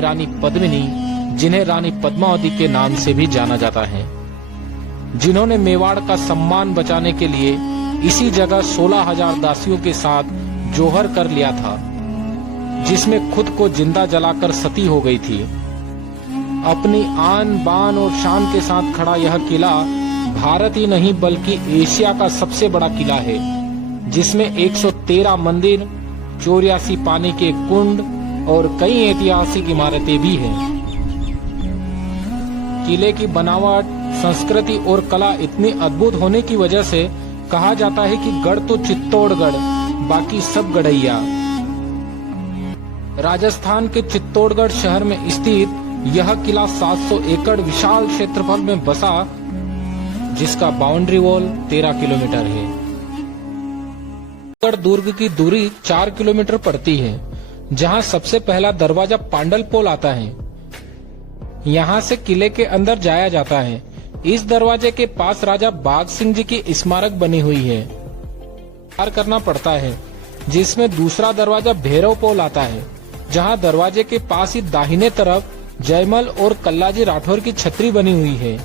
रानी पद्मिनी, जिन्हें रानी पद्मावती के नाम से भी जाना जाता है, जिन्होंने मेवाड़ का सम्मान बचाने के लिए इसी जगह 16,000 दासियों के साथ जौहर कर लिया था, जिसमें खुद को जिंदा जलाकर सती हो गई थी। अपनी आन बान और शान के साथ खड़ा यह किला भारत ही नहीं बल्कि एशिया का सबसे बड़ा किला है, जिसमें 113 मंदिर, 84 पानी के कुंड और कई ऐतिहासिक इमारतें भी हैं। किले की बनावट, संस्कृति और कला इतनी अद्भुत होने की वजह से कहा जाता है कि गढ़ तो चित्तौड़गढ़, बाकी सब गढ़ैया। राजस्थान के चित्तौड़गढ़ शहर में स्थित यह किला 700 एकड़ विशाल क्षेत्रफल में बसा, जिसका बाउंड्री वॉल 13 किलोमीटर है। दुर्ग की दूरी 4 किलोमीटर पड़ती है, जहां सबसे पहला दरवाजा पांडलपोल आता है। यहां से किले के अंदर जाया जाता है। इस दरवाजे के पास राजा बाघ सिंह जी की स्मारक बनी हुई है, पार करना पड़ता है, जिसमें दूसरा दरवाजा भैरव पोल आता है, जहां दरवाजे के पास ही दाहिने तरफ जयमल और कल्लाजी राठौर की छतरी बनी हुई है।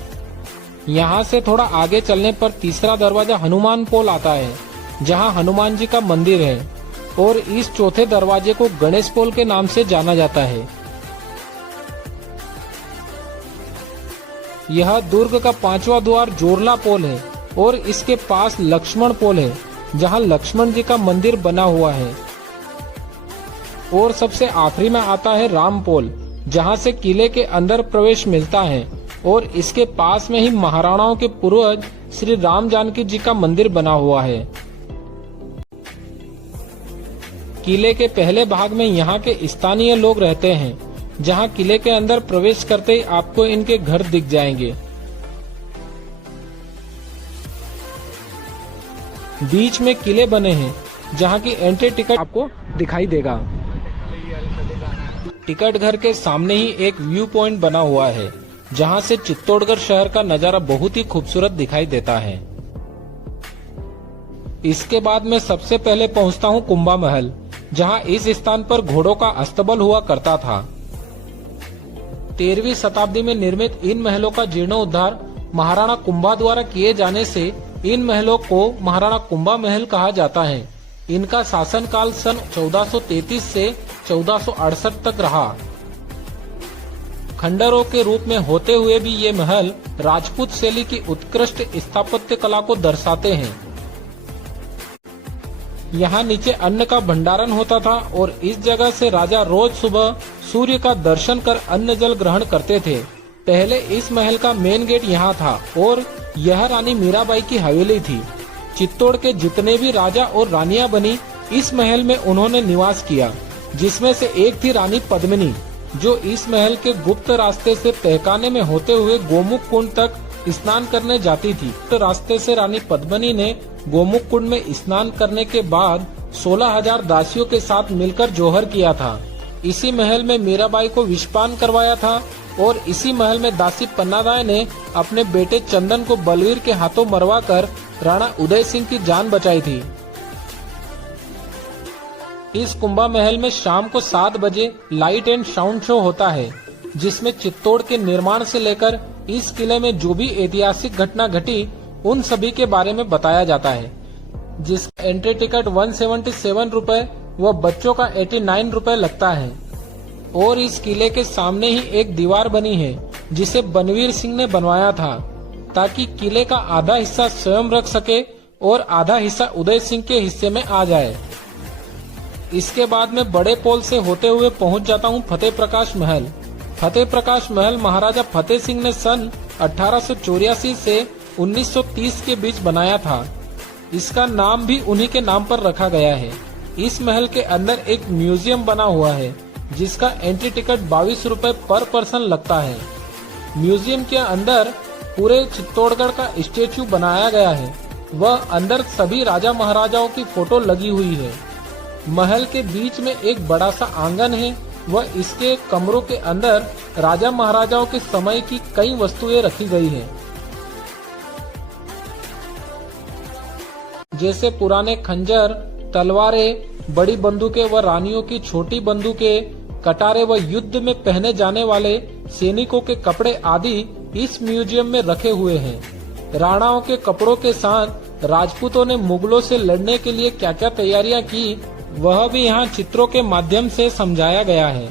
यहाँ से थोड़ा आगे चलने पर तीसरा दरवाजा हनुमान पोल आता है, जहाँ हनुमान जी का मंदिर है, और इस चौथे दरवाजे को गणेश पोल के नाम से जाना जाता है। यह दुर्ग का 5वां द्वार जोरला पोल है और इसके पास लक्ष्मण पोल है, जहाँ लक्ष्मण जी का मंदिर बना हुआ है। और सबसे आखिरी में आता है राम पोल, जहाँ से किले के अंदर प्रवेश मिलता है, और इसके पास में ही महाराणाओं के पूर्वज श्री राम जानकी जी का मंदिर बना हुआ है। किले के पहले भाग में यहाँ के स्थानीय लोग रहते हैं, जहाँ किले के अंदर प्रवेश करते ही आपको इनके घर दिख जाएंगे। बीच में किले बने हैं, जहाँ की एंट्री टिकट आपको दिखाई देगा। टिकट घर के सामने ही एक व्यू पॉइंट बना हुआ है, जहाँ से चित्तौड़गढ़ शहर का नजारा बहुत ही खूबसूरत दिखाई देता है। इसके बाद मैं सबसे पहले पहुँचता हूँ कुंभा महल, जहाँ इस स्थान पर घोड़ों का अस्तबल हुआ करता था। 13वीं शताब्दी में निर्मित इन महलों का जीर्णोद्धार महाराणा कुंभा द्वारा किए जाने से इन महलों को महाराणा कुंभा महल कहा जाता है। इनका शासनकाल सन 1433 से 1468 तक रहा। खंडरों के रूप में होते हुए भी ये महल राजपूत शैली की उत्कृष्ट स्थापत्य कला को दर्शाते हैं। यहाँ नीचे अन्न का भंडारण होता था और इस जगह से राजा रोज सुबह सूर्य का दर्शन कर अन्न जल ग्रहण करते थे। पहले इस महल का मेन गेट यहाँ था और यह रानी मीराबाई की हवेली थी। चित्तौड़ के जितने भी राजा और रानियां बनी, इस महल में उन्होंने निवास किया, जिसमें से एक थी रानी पद्मिनी, जो इस महल के गुप्त रास्ते से तहखाने में होते हुए गोमुख कुंड तक स्नान करने जाती थी। तो रास्ते से रानी पद्मिनी ने गोमुख कुंड में स्नान करने के बाद 16,000 दासियों के साथ मिलकर जौहर किया था। इसी महल में मीराबाई को विषपान करवाया था और इसी महल में दासी पन्नादाय ने अपने बेटे चंदन को बलवीर के हाथों मरवाकर राणा उदय सिंह की जान बचाई थी। इस कुंभा महल में शाम को 7 बजे लाइट एंड साउंड शो होता है, जिसमें चित्तौड़ के निर्माण से लेकर इस किले में जो भी ऐतिहासिक घटना घटी उन सभी के बारे में बताया जाता है। जिसका एंट्री टिकट 177 रुपए व बच्चों का 89 रुपए लगता है। और इस किले के सामने ही एक दीवार बनी है, जिसे बनवीर सिंह ने बनवाया था, ताकि किले का आधा हिस्सा स्वयं रख सके और आधा हिस्सा उदय सिंह के हिस्से में आ जाए। इसके बाद में बड़े पोल से होते हुए पहुंच जाता हूं फतेह प्रकाश महल। फतेह प्रकाश महल महाराजा फतेह सिंह ने सन 1884 से 1930 के बीच बनाया था। इसका नाम भी उन्हीं के नाम पर रखा गया है। इस महल के अंदर एक म्यूजियम बना हुआ है, जिसका एंट्री टिकट 22 रुपए पर पर्सन लगता है। म्यूजियम के अंदर पूरे चित्तौड़गढ़ का स्टेच्यू बनाया गया है। वह अंदर सभी राजा महाराजाओं की फोटो लगी हुई है। महल के बीच में एक बड़ा सा आंगन है। वह इसके कमरों के अंदर राजा महाराजाओं के समय की कई वस्तुएं रखी गई हैं, जैसे पुराने खंजर, तलवारें, बड़ी बंदूकें व रानियों की छोटी बंदूकें, कटारे व युद्ध में पहने जाने वाले सैनिकों के कपड़े आदि इस म्यूजियम में रखे हुए हैं। राणाओं के कपड़ों के साथ राजपूतों ने मुगलों से लड़ने के लिए क्या क्या तैयारियां की, वह भी यहाँ चित्रों के माध्यम से समझाया गया है।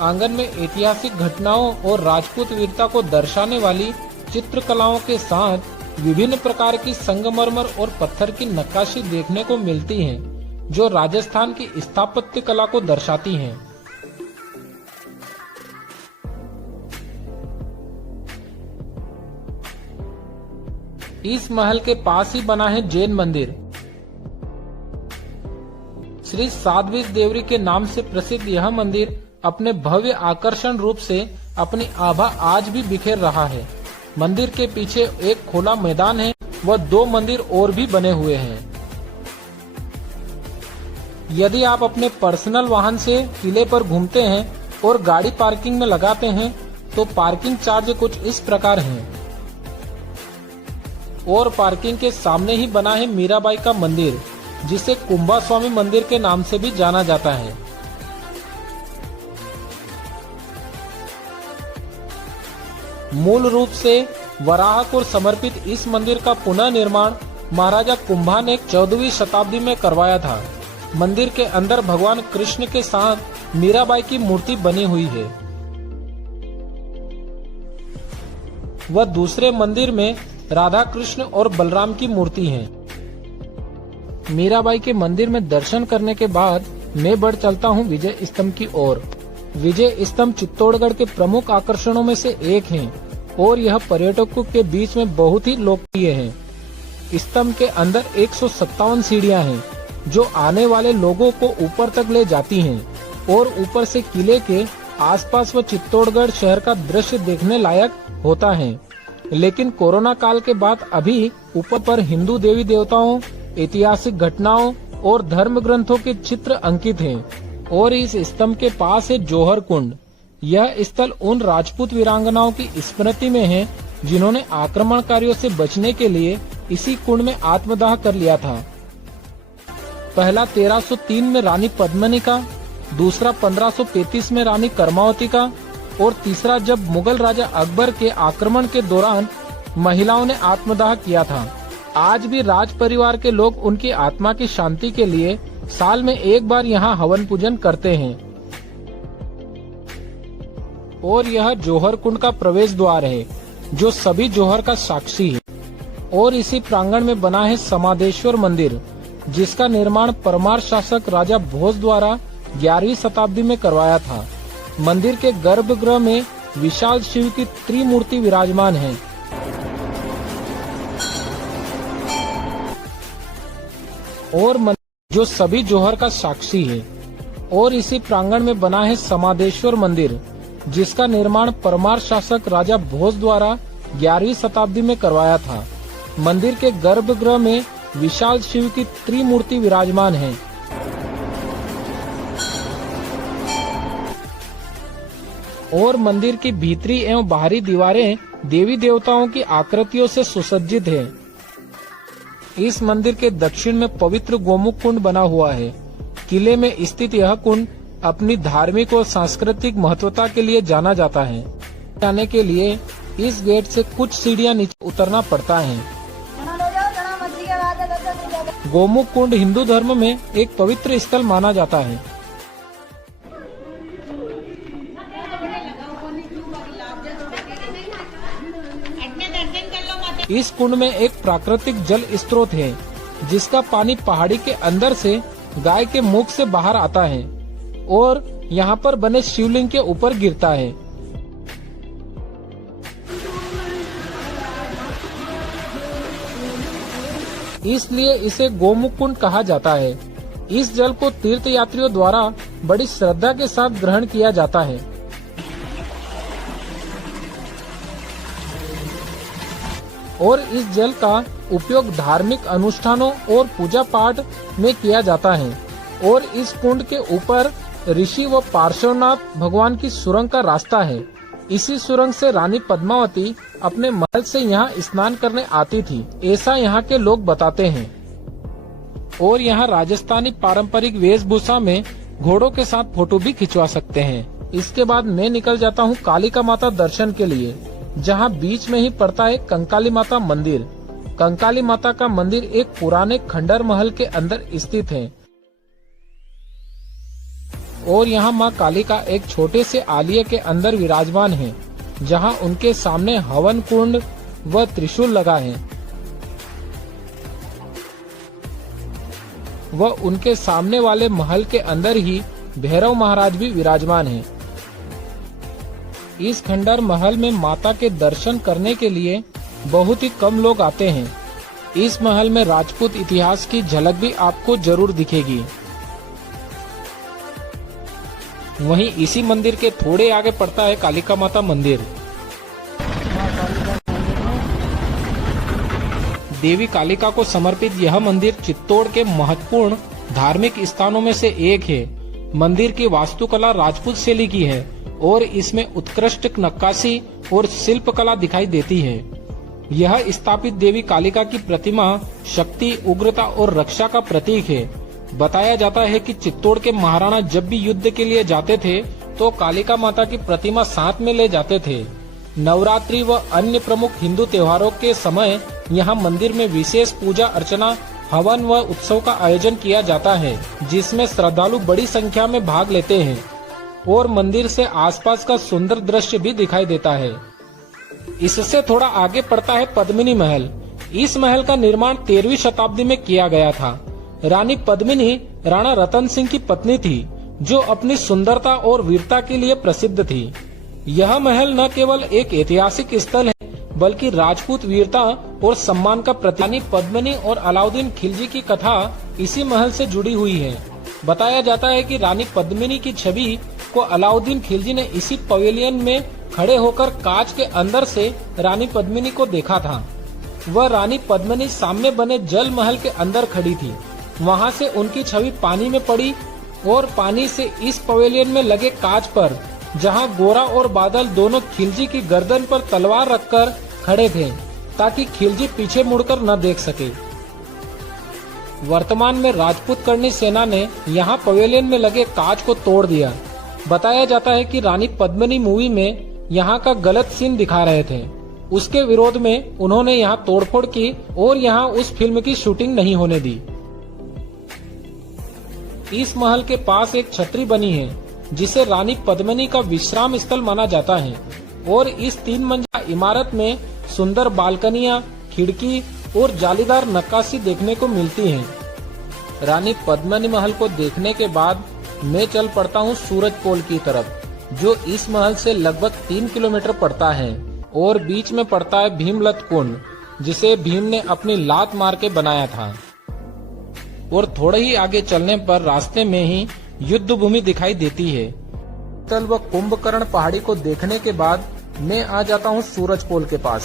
आंगन में ऐतिहासिक घटनाओं और राजपूत वीरता को दर्शाने वाली चित्रकलाओं के साथ विभिन्न प्रकार की संगमरमर और पत्थर की नक्काशी देखने को मिलती है, जो राजस्थान की स्थापत्य कला को दर्शाती हैं। इस महल के पास ही बना है जैन मंदिर। श्री साध्वी देवरी के नाम से प्रसिद्ध यह मंदिर अपने भव्य आकर्षण रूप से अपनी आभा आज भी बिखेर रहा है। मंदिर के पीछे एक खुला मैदान है व 2 मंदिर और भी बने हुए हैं। यदि आप अपने पर्सनल वाहन से किले पर घूमते हैं और गाड़ी पार्किंग में लगाते हैं तो पार्किंग चार्ज कुछ इस प्रकार है। और पार्किंग के सामने ही बना है मीराबाई का मंदिर, जिसे कुंभास्वामी मंदिर के नाम से भी जाना जाता है। मूल रूप से वराह को समर्पित इस मंदिर का पुनः निर्माण महाराजा कुंभा ने 14वीं शताब्दी में करवाया था। मंदिर के अंदर भगवान कृष्ण के साथ मीराबाई की मूर्ति बनी हुई है। वह दूसरे मंदिर में राधा कृष्ण और बलराम की मूर्ति है। मीराबाई के मंदिर में दर्शन करने के बाद मैं बढ़ चलता हूँ विजय स्तंभ की ओर। विजय स्तंभ चित्तौड़गढ़ के प्रमुख आकर्षणों में से एक है और यह पर्यटकों के बीच में बहुत ही लोकप्रिय है। स्तंभ के अंदर 157 सीढ़ियां हैं, जो आने वाले लोगों को ऊपर तक ले जाती हैं और ऊपर से किले के आसपास व चित्तौड़गढ़ शहर का दृश्य देखने लायक होता है। लेकिन कोरोना काल के बाद अभी ऊपर पर हिंदू देवी देवताओं, ऐतिहासिक घटनाओं और धर्म ग्रंथों के चित्र अंकित हैं। और इस स्तंभ के पास है जौहर कुंड। यह स्थल उन राजपूत वीरांगनाओं की स्मृति में है जिन्होंने आक्रमणकारियों से बचने के लिए इसी कुंड में आत्मदाह कर लिया था। पहला 1303 में रानी पद्मिनी का, दूसरा 1535 में रानी कर्मावती का और तीसरा जब मुगल राजा अकबर के आक्रमण के दौरान महिलाओं ने आत्मदाह किया था। आज भी राज परिवार के लोग उनकी आत्मा की शांति के लिए साल में एक बार यहाँ हवन पूजन करते हैं। और यह जौहर कुंड का प्रवेश द्वार है, जो सभी जौहर का साक्षी है। और इसी प्रांगण में बना है समादेश्वर मंदिर, जिसका निर्माण परमार शासक राजा भोज द्वारा 11वीं शताब्दी में करवाया था। मंदिर के गर्भगृह में विशाल शिव की त्रिमूर्ति विराजमान है। और जो सभी जौहर का साक्षी है। और इसी प्रांगण में बना है समादेश्वर मंदिर, जिसका निर्माण परमार शासक राजा भोज द्वारा 11वीं शताब्दी में करवाया था। मंदिर के गर्भगृह में विशाल शिव की त्रिमूर्ति विराजमान है। और मंदिर की भीतरी एवं बाहरी दीवारें देवी देवताओं की आकृतियों से सुसज्जित है। इस मंदिर के दक्षिण में पवित्र गोमुख कुंड बना हुआ है। किले में स्थित यह कुंड अपनी धार्मिक और सांस्कृतिक महत्वता के लिए जाना जाता है। जाने के लिए इस गेट से कुछ सीढ़ियां नीचे उतरना पड़ता है। गोमुख कुंड हिंदू धर्म में एक पवित्र स्थल माना जाता है। इस कुंड में एक प्राकृतिक जल स्रोत है, जिसका पानी पहाड़ी के अंदर से गाय के मुख से बाहर आता है और यहाँ पर बने शिवलिंग के ऊपर गिरता है। इसलिए इसे गोमुख कुंड कहा जाता है। इस जल को तीर्थ यात्रियों द्वारा बड़ी श्रद्धा के साथ ग्रहण किया जाता है। और इस जल का उपयोग धार्मिक अनुष्ठानों और पूजा पाठ में किया जाता है। और इस कुंड के ऊपर ऋषि व पार्श्वनाथ भगवान की सुरंग का रास्ता है। इसी सुरंग से रानी पद्मावती अपने महल से यहाँ स्नान करने आती थी, ऐसा यहाँ के लोग बताते हैं। और यहाँ राजस्थानी पारंपरिक वेशभूषा में घोड़ों के साथ फोटो भी खिंचवा सकते हैं। इसके बाद मैं निकल जाता हूँ कालिका माता दर्शन के लिए, जहाँ बीच में ही पड़ता है कंकाली माता मंदिर। कंकाली माता का मंदिर एक पुराने खंडर महल के अंदर स्थित है और यहाँ माँ कालिका एक छोटे से आलिये के अंदर विराजमान है, जहाँ उनके सामने हवन कुंड व त्रिशूल लगा है व उनके सामने वाले महल के अंदर ही भैरव महाराज भी विराजमान हैं। इस खंडर महल में माता के दर्शन करने के लिए बहुत ही कम लोग आते हैं। इस महल में राजपूत इतिहास की झलक भी आपको जरूर दिखेगी। वहीं इसी मंदिर के थोड़े आगे पड़ता है कालिका माता मंदिर। देवी कालिका को समर्पित यह मंदिर चित्तौड़ के महत्वपूर्ण धार्मिक स्थानों में से एक है। मंदिर की वास्तुकला राजपूत शैली की है और इसमें उत्कृष्ट नक्काशी और शिल्पकला दिखाई देती है। यह स्थापित देवी कालिका की प्रतिमा शक्ति, उग्रता और रक्षा का प्रतीक है। बताया जाता है कि चित्तौड़ के महाराणा जब भी युद्ध के लिए जाते थे तो कालिका माता की प्रतिमा साथ में ले जाते थे। नवरात्रि व अन्य प्रमुख हिंदू त्योहारों के समय यहाँ मंदिर में विशेष पूजा अर्चना, हवन व उत्सव का आयोजन किया जाता है, जिसमें श्रद्धालु बड़ी संख्या में भाग लेते हैं और मंदिर से आसपास का सुंदर दृश्य भी दिखाई देता है। इससे थोड़ा आगे पड़ता है पद्मिनी महल। इस महल का निर्माण 13वीं शताब्दी में किया गया था। रानी पद्मिनी राणा रतन सिंह की पत्नी थी, जो अपनी सुंदरता और वीरता के लिए प्रसिद्ध थी। यह महल न केवल एक ऐतिहासिक स्थल है, बल्कि राजपूत वीरता और सम्मान का प्रतीक। रानी पद्मिनी और अलाउद्दीन खिलजी की कथा इसी महल से जुड़ी हुई है। बताया जाता है कि रानी पद्मिनी की छवि को अलाउद्दीन खिलजी ने इसी पवेलियन में खड़े होकर कांच के अंदर से रानी पद्मिनी को देखा था। वह रानी पद्मिनी सामने बने जल महल के अंदर खड़ी थी। वहां से उनकी छवि पानी में पड़ी और पानी से इस पवेलियन में लगे कांच पर, जहां गोरा और बादल दोनों खिलजी की गर्दन पर तलवार रखकर खड़े थे, ताकि खिलजी पीछे मुड़कर न देख सके। वर्तमान में राजपूत करनी सेना ने यहां पवेलियन में लगे कांच को तोड़ दिया। बताया जाता है कि रानी पद्मिनी मूवी में यहां का गलत सीन दिखा रहे थे। उसके विरोध में उन्होंने यहां तोड़फोड़ की और यहां उस फिल्म की शूटिंग नहीं होने दी। इस महल के पास एक छतरी बनी है, जिसे रानी पद्मिनी का विश्राम स्थल माना जाता है और इस 3 मंजिला इमारत में सुंदर बालकनियां, खिड़की और जालीदार नक्काशी देखने को मिलती हैं। रानी पद्मिनी महल को देखने के बाद मैं चल पड़ता हूँ सूरज पोल की तरफ, जो इस महल से लगभग 3 किलोमीटर पड़ता है और बीच में पड़ता है भीमलत कुंड, जिसे भीम ने अपनी लात मार के बनाया था। और थोड़े ही आगे चलने पर रास्ते में ही युद्ध भूमि दिखाई देती है। तल व कुंभकर्ण पहाड़ी को देखने के बाद मैं आ जाता हूँ सूरज पोल के पास।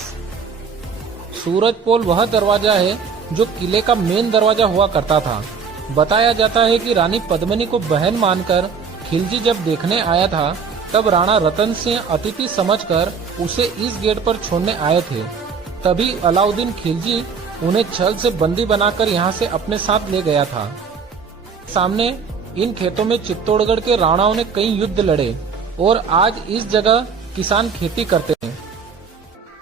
सूरज पोल वह दरवाजा है जो किले का मेन दरवाजा हुआ करता था। बताया जाता है कि रानी पद्मिनी को बहन मानकर खिलजी जब देखने आया था, तब राणा रतन सिंह अतिथि समझकर उसे इस गेट पर छोड़ने आए थे। तभी अलाउद्दीन खिलजी उन्हें छल से बंदी बनाकर यहाँ से अपने साथ ले गया था। सामने इन खेतों में चित्तौड़गढ़ के राणाओं ने कई युद्ध लड़े और आज इस जगह किसान खेती करते हैं।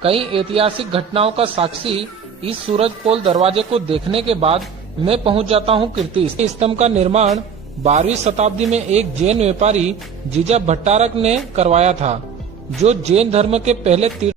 कई ऐतिहासिक घटनाओं का साक्षी इस सूरज पोल दरवाजे को देखने के बाद मैं पहुंच जाता हूं कीर्ति स्तंभ का निर्माण 12वीं शताब्दी में एक जैन व्यापारी जीजा भट्टारक ने करवाया था, जो जैन धर्म के पहले